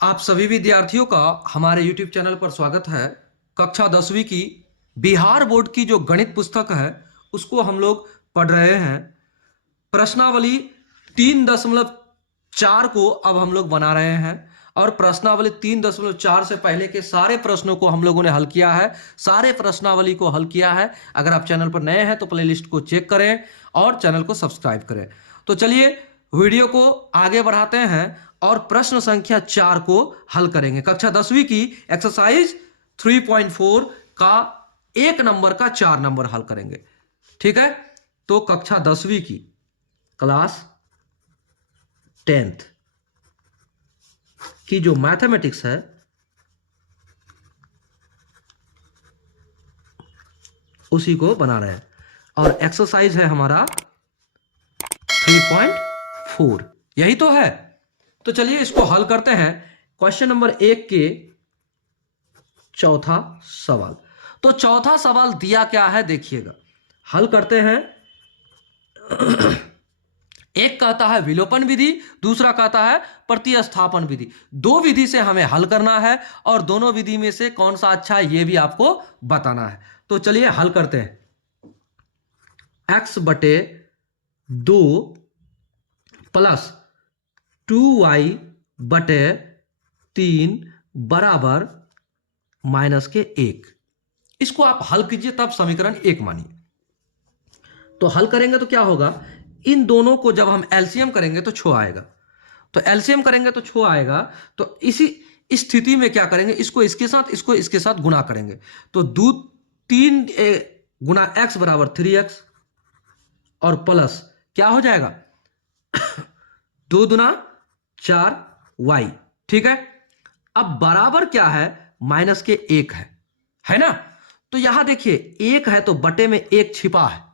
आप सभी विद्यार्थियों का हमारे YouTube चैनल पर स्वागत है। कक्षा 10वीं की बिहार बोर्ड की जो गणित पुस्तक है उसको हम लोग पढ़ रहे हैं। प्रश्नावली 3.4 को अब हम लोग बना रहे हैं और प्रश्नावली 3.4 से पहले के सारे प्रश्नों को हम लोगों ने हल किया है। सारे प्रश्नावली को हल किया है। अगर आप चैनल पर नए हैं तो प्लेलिस्ट को चेक करें और चैनल को सब्सक्राइब करें। तो चलिए वीडियो को आगे बढ़ाते हैं और प्रश्न संख्या 4 को हल करेंगे। कक्षा 10वीं की एक्सरसाइज 3.4 का 1 नंबर का 4 नंबर हल करेंगे। ठीक है, तो कक्षा 10वीं की क्लास 10th की जो मैथमेटिक्स है उसी को बना रहे हैं और एक्सरसाइज है हमारा 3.4, यही तो है। तो चलिए इसको हल करते हैं। क्वेश्चन नंबर 1 के चौथा सवाल। तो चौथा सवाल दिया क्या है देखिएगा, हल करते हैं। एक कहता है विलोपन विधि, दूसरा कहता है प्रतिस्थापन विधि। दो विधि से हमें हल करना है और दोनों विधि में से कौन सा अच्छा है यह भी आपको बताना है। तो चलिए हल करते हैं। x/2 प्लस 2y/3 बराबर -1। इसको आप हल कीजिए तब समीकरण 1 मानिए। तो हल करेंगे तो क्या होगा, इन दोनों को जब हम एलसीएम करेंगे तो छो आएगा। तो एलसीएम करेंगे तो छो आएगा। तो इसी स्थिति में क्या करेंगे, इसको इसके साथ, इसको इसके साथ गुणा करेंगे। तो 3 गुना x बराबर 3x और प्लस क्या हो जाएगा 2 दूना 4y। ठीक है, अब बराबर क्या है -1 है ना। तो यहां देखिए 1 है तो बटे में 1 छिपा है।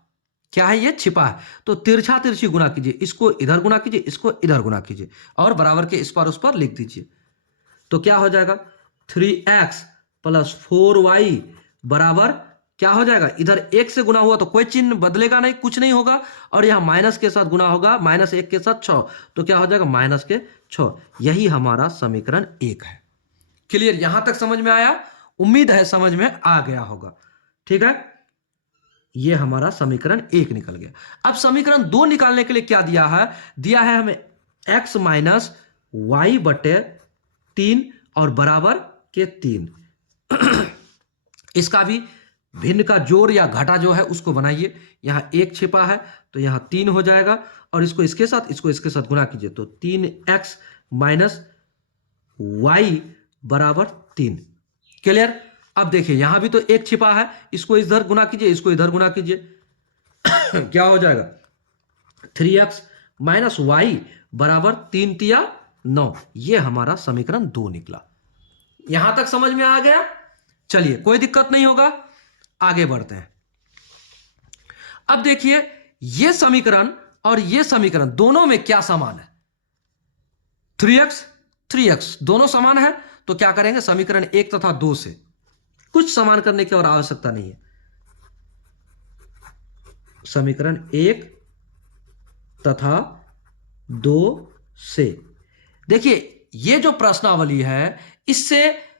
क्या है ये, छिपा है। तो तिरछा तिरछी गुना कीजिए, इसको इधर गुना कीजिए, इसको इधर गुना कीजिए और बराबर के इस पर उस पर लिख दीजिए। तो क्या हो जाएगा 3x प्लस 4y बराबर क्या हो जाएगा, इधर 1 से गुना हुआ तो कोई चिन्ह बदलेगा नहीं, कुछ नहीं होगा। और यहां माइनस के साथ गुना होगा, -1 के साथ 6, तो क्या हो जाएगा -6। यही हमारा समीकरण 1 है। क्लियर, यहां तक समझ में आया? उम्मीद है समझ में आ गया होगा। ठीक है, ये हमारा समीकरण 1 निकल गया। अब समीकरण 2 निकालने के लिए क्या दिया है, दिया है हमें x माइनस वाई बटे 3 और बराबर के 3। इसका भी भिन्न का जोड़ या घटा जो है उसको बनाइए। यहां 1 छिपा है तो यहां 3 हो जाएगा और इसको इसके साथ, इसको इसके साथ गुणा कीजिए तो 3x माइनस वाई बराबर 3। क्लियर। अब देखिए यहां भी तो 1 छिपा है, इसको इधर गुना कीजिए, इसको इधर गुना कीजिए। क्या हो जाएगा 3x माइनस वाई बराबर 3 तिया 9। ये हमारा समीकरण 2 निकला। यहां तक समझ में आ गया? चलिए कोई दिक्कत नहीं होगा, आगे बढ़ते हैं। अब देखिए ये समीकरण और ये समीकरण दोनों में क्या समान है, 3x दोनों समान है। तो क्या करेंगे, समीकरण 1 तथा 2 से कुछ समान करने की और आवश्यकता नहीं है। समीकरण 1 तथा 2 से देखिए ये जो प्रश्नावली है इससे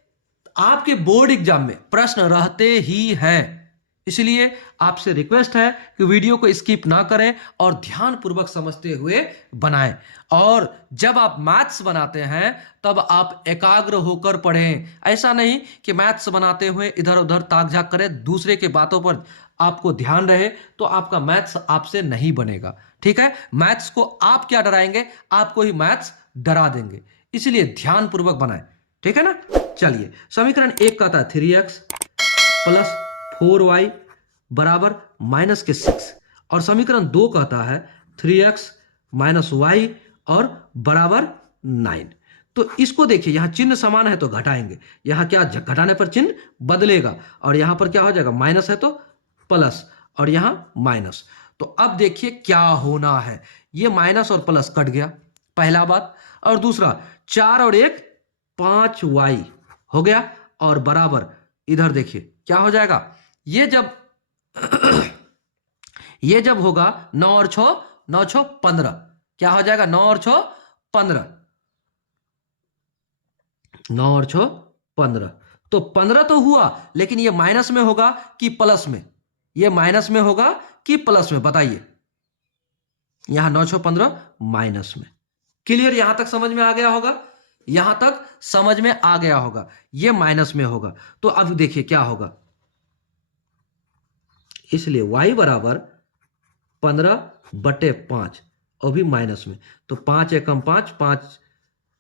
आपके बोर्ड एग्जाम में प्रश्न रहते ही हैं। इसलिए आपसे रिक्वेस्ट है कि वीडियो को स्किप ना करें और ध्यान पूर्वक समझते हुए बनाएं। और जब आप मैथ्स बनाते हैं तब आप एकाग्र होकर पढ़ें। ऐसा नहीं कि मैथ्स बनाते हुए इधर उधर ताक झाक करें, दूसरे के बातों पर आपको ध्यान रहे तो आपका मैथ्स आपसे नहीं बनेगा। ठीक है, मैथ्स को आप क्या डराएंगे, आपको ही मैथ्स डरा देंगे। इसलिए ध्यान पूर्वक बनाएं। ठीक है ना। चलिए समीकरण 1 कहता है 3x प्लस 4y बराबर -6 और समीकरण 2 कहता है 3x माइनस वाई और बराबर 9। तो इसको देखिए यहां चिन्ह समान है तो घटाएंगे, यहां क्या घटाने पर चिन्ह बदलेगा और यहां पर क्या हो जाएगा, माइनस है तो प्लस और यहां माइनस। तो अब देखिए क्या होना है, ये माइनस और प्लस कट गया, पहला बात। और दूसरा 4 और 1 5y हो गया और बराबर इधर देखिए क्या हो जाएगा, ये जब ये जब होगा 9 और 6 15, क्या हो जाएगा 9 और 6 15। 9 और 6 15। तो 15 तो हुआ, लेकिन ये माइनस में होगा कि प्लस में? ये माइनस में होगा कि प्लस में, बताइए। यहां 9 6 15 माइनस में। क्लियर? यहां तक समझ में आ गया होगा, यहां तक समझ में आ गया होगा। ये माइनस में होगा, तो अब देखिए क्या होगा। इसलिए y बराबर 15/5 और भी माइनस में, तो 5 एकम 5, 5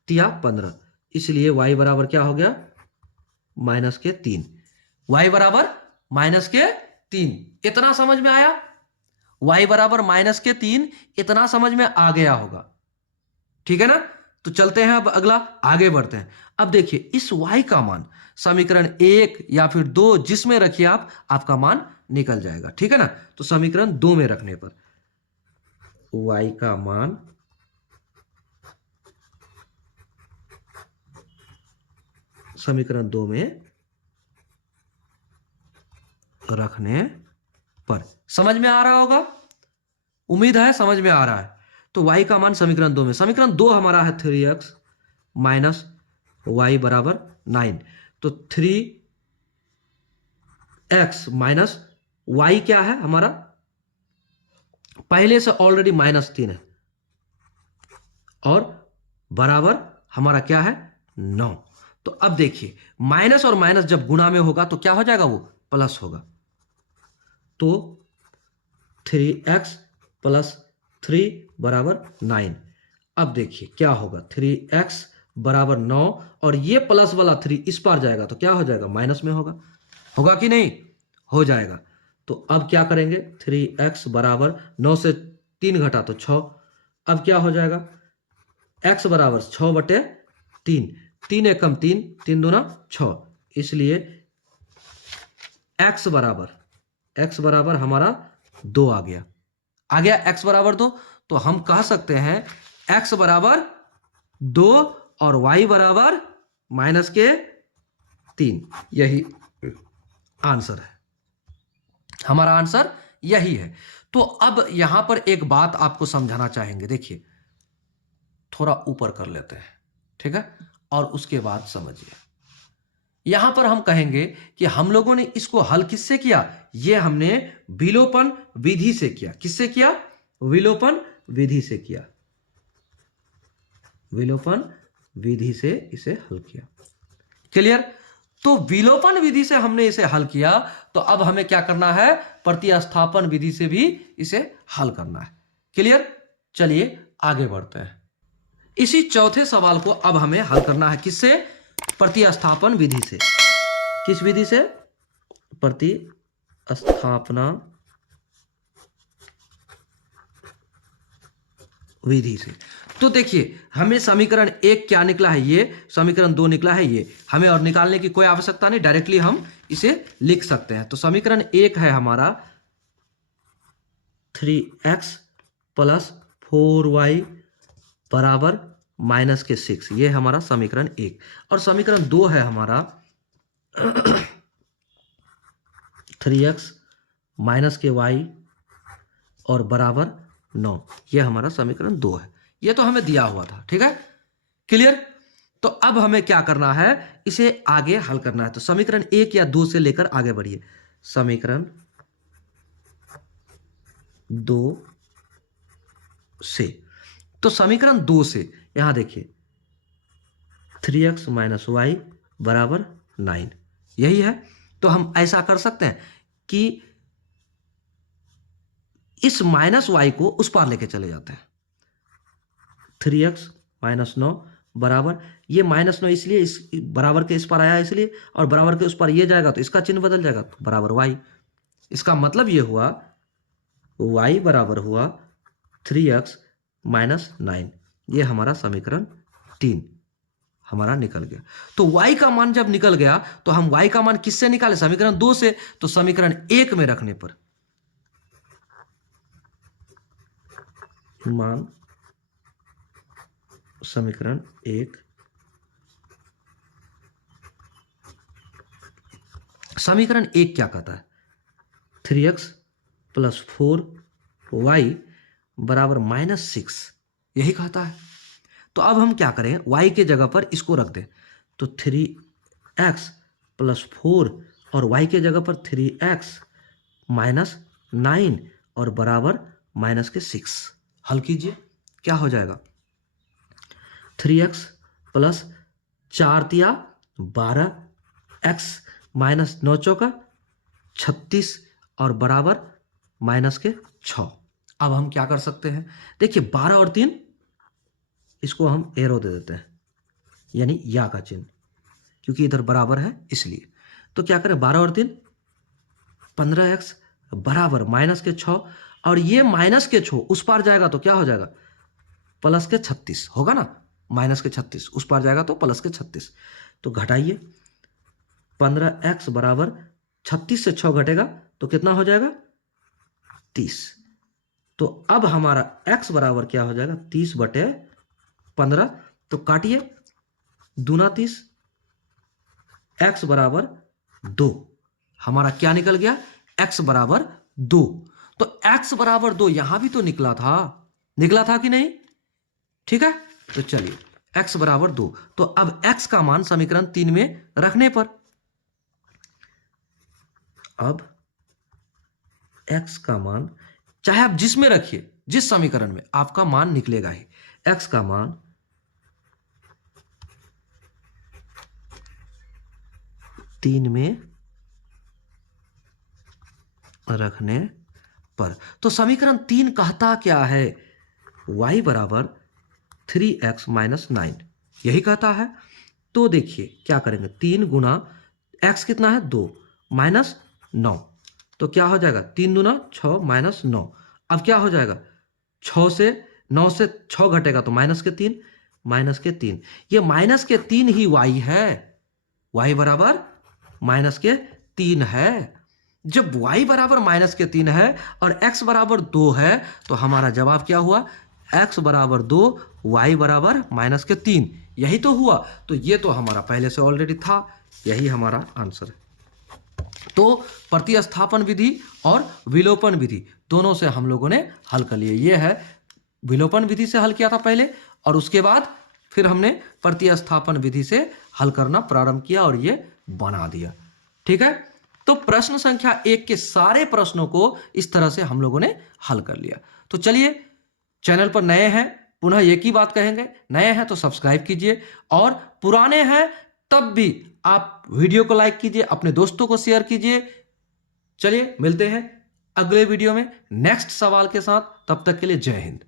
तिया 15, इसलिए y बराबर क्या हो गया? -3। y बराबर -3। इतना समझ में आया? y बराबर -3, इतना समझ में आ गया होगा। ठीक है ना? तो चलते हैं अब अगला, आगे बढ़ते हैं। अब देखिए इस y का मान समीकरण 1 या फिर 2 जिसमें रखिए आप, आपका मान निकल जाएगा। ठीक है ना? तो समीकरण 2 में रखने पर y का मान समीकरण 2 में रखने पर समझ में आ रहा होगा, उम्मीद है समझ में आ रहा है। तो y का मान समीकरण 2 में, समीकरण 2 हमारा है 3x माइनस y बराबर 9। तो 3x माइनस y क्या है हमारा? पहले से ऑलरेडी -3 है, और बराबर हमारा क्या है? 9। तो अब देखिए माइनस और माइनस जब गुणा में होगा तो क्या हो जाएगा? वो प्लस होगा। तो 3x प्लस 3 बराबर 9। अब देखिए क्या होगा, 3x बराबर 9 और ये प्लस वाला 3 इस पार जाएगा तो क्या हो जाएगा? माइनस में होगा। होगा कि नहीं? हो जाएगा। तो अब क्या करेंगे? 3x बराबर 9 से 3 घटा तो 6। अब क्या हो जाएगा? x बराबर 6/3, 3 एकम 3, 3 दूना 6, इसलिए x बराबर हमारा 2 आ गया। x बराबर 2। तो हम कह सकते हैं x बराबर 2 और y बराबर -3। यही आंसर है, हमारा आंसर यही है। तो अब यहां पर एक बात आपको समझाना चाहेंगे, देखिए थोड़ा ऊपर कर लेते हैं, ठीक है, और उसके बाद समझिए। यहां पर हम कहेंगे कि हम लोगों ने इसको हल किससे किया? ये हमने विलोपन विधि से किया। किससे किया? विलोपन विधि से किया। विलोपन विधि से इसे हल किया। क्लियर? तो विलोपन विधि से हमने इसे हल किया, तो अब हमें क्या करना है? प्रतिस्थापन विधि से भी इसे हल करना है। क्लियर? चलिए आगे बढ़ते हैं। इसी चौथे सवाल को अब हमें हल करना है किससे? प्रतिस्थापन विधि से। किस विधि से? प्रतिस्थापना विधि से। तो देखिए हमें समीकरण 1 क्या निकला है? ये समीकरण 2 निकला है ये। हमें और निकालने की कोई आवश्यकता नहीं, डायरेक्टली हम इसे लिख सकते हैं। तो समीकरण 1 है हमारा 3x प्लस 4y बराबर -6, ये हमारा समीकरण 1। और समीकरण 2 है हमारा 3x -y और बराबर 9, ये हमारा समीकरण 2 है। ये तो हमें दिया हुआ था। ठीक है, क्लियर? तो अब हमें क्या करना है? इसे आगे हल करना है। तो समीकरण 1 या 2 से लेकर आगे बढ़िए। समीकरण 2 से, तो समीकरण 2 से यहां देखिए 3x -y बराबर 9, यही है। तो हम ऐसा कर सकते हैं कि इस -y को उस पार लेके चले जाते हैं। 3x -9 बराबर, ये -9 इसलिए इस बराबर के इस पार आया इसलिए, और बराबर के उस पार ये जाएगा तो इसका चिन्ह बदल जाएगा, तो बराबर y। इसका मतलब ये हुआ y बराबर हुआ 3x -9। ये हमारा समीकरण 3 हमारा निकल गया। तो y का मान जब निकल गया तो हम y का मान किससे निकाले? समीकरण 2 से। तो समीकरण 1 में रखने पर मान समीकरण 1, समीकरण 1 क्या कहता है? 3x प्लस 4y बराबर -6, यही कहता है। तो अब हम क्या करें? y के जगह पर इसको रख दें। तो 3x प्लस 4 और y के जगह पर 3x माइनस 9 और बराबर माइनस के 6। हल कीजिए, क्या हो जाएगा? 3x प्लस 4 तिया 12, x माइनस 9 चौका 36 और बराबर माइनस के 6। अब हम क्या कर सकते हैं? देखिए 12 और 3, इसको हम एरो दे देते हैं, यानी या का चिन्ह, क्योंकि इधर बराबर है इसलिए। तो क्या करें? 12 और 3 15x बराबर माइनस के 6, और ये माइनस के 6 उस पार जाएगा तो क्या हो जाएगा? प्लस के 36 होगा ना। माइनस के 36 उस पार जाएगा तो प्लस के 36। तो घटाइए, 15x बराबर 36 से 6 घटेगा तो कितना हो जाएगा? 30। तो अब हमारा x बराबर क्या हो जाएगा? 30/15। तो काटिए, दूना 30, x बराबर 2। हमारा क्या निकल गया? x बराबर 2। तो x बराबर 2 यहां भी तो निकला था कि नहीं? ठीक है, तो चलिए x बराबर 2। तो अब x का मान समीकरण 3 में रखने पर, अब x का मान चाहे आप जिसमें रखिए, जिस समीकरण में, आपका मान निकलेगा ही। x का मान 3 में रखने पर, तो समीकरण 3 कहता क्या है? y बराबर 3x माइनस 9, यही कहता है। तो देखिए क्या करेंगे, 3 गुना x कितना है? 2 माइनस 9, तो क्या हो जाएगा? 3 दूना 6 माइनस 9। अब क्या हो जाएगा? 9 से 6 घटेगा तो माइनस के 3। ये माइनस के 3 ही y है। y बराबर माइनस के 3 है। जब y बराबर माइनस के 3 है और x बराबर 2 है, तो हमारा जवाब क्या हुआ? x बराबर 2, y बराबर माइनस के 3। यही तो हुआ। तो ये तो हमारा पहले से ऑलरेडी था, यही हमारा आंसर है। तो प्रतिस्थापन विधि और विलोपन विधि दोनों से हम लोगों ने हल कर लिए। ये है विलोपन विधि से हल किया था पहले, और उसके बाद फिर हमने प्रतिस्थापन विधि से हल करना प्रारंभ किया और ये बना दिया। ठीक है, तो प्रश्न संख्या 1 के सारे प्रश्नों को इस तरह से हम लोगों ने हल कर लिया। तो चलिए, चैनल पर नए हैं, पुनः एक ही बात कहेंगे, नए हैं तो सब्सक्राइब कीजिए, और पुराने हैं तब भी आप वीडियो को लाइक कीजिए, अपने दोस्तों को शेयर कीजिए। चलिए मिलते हैं अगले वीडियो में नेक्स्ट सवाल के साथ, तब तक के लिए जय हिंद।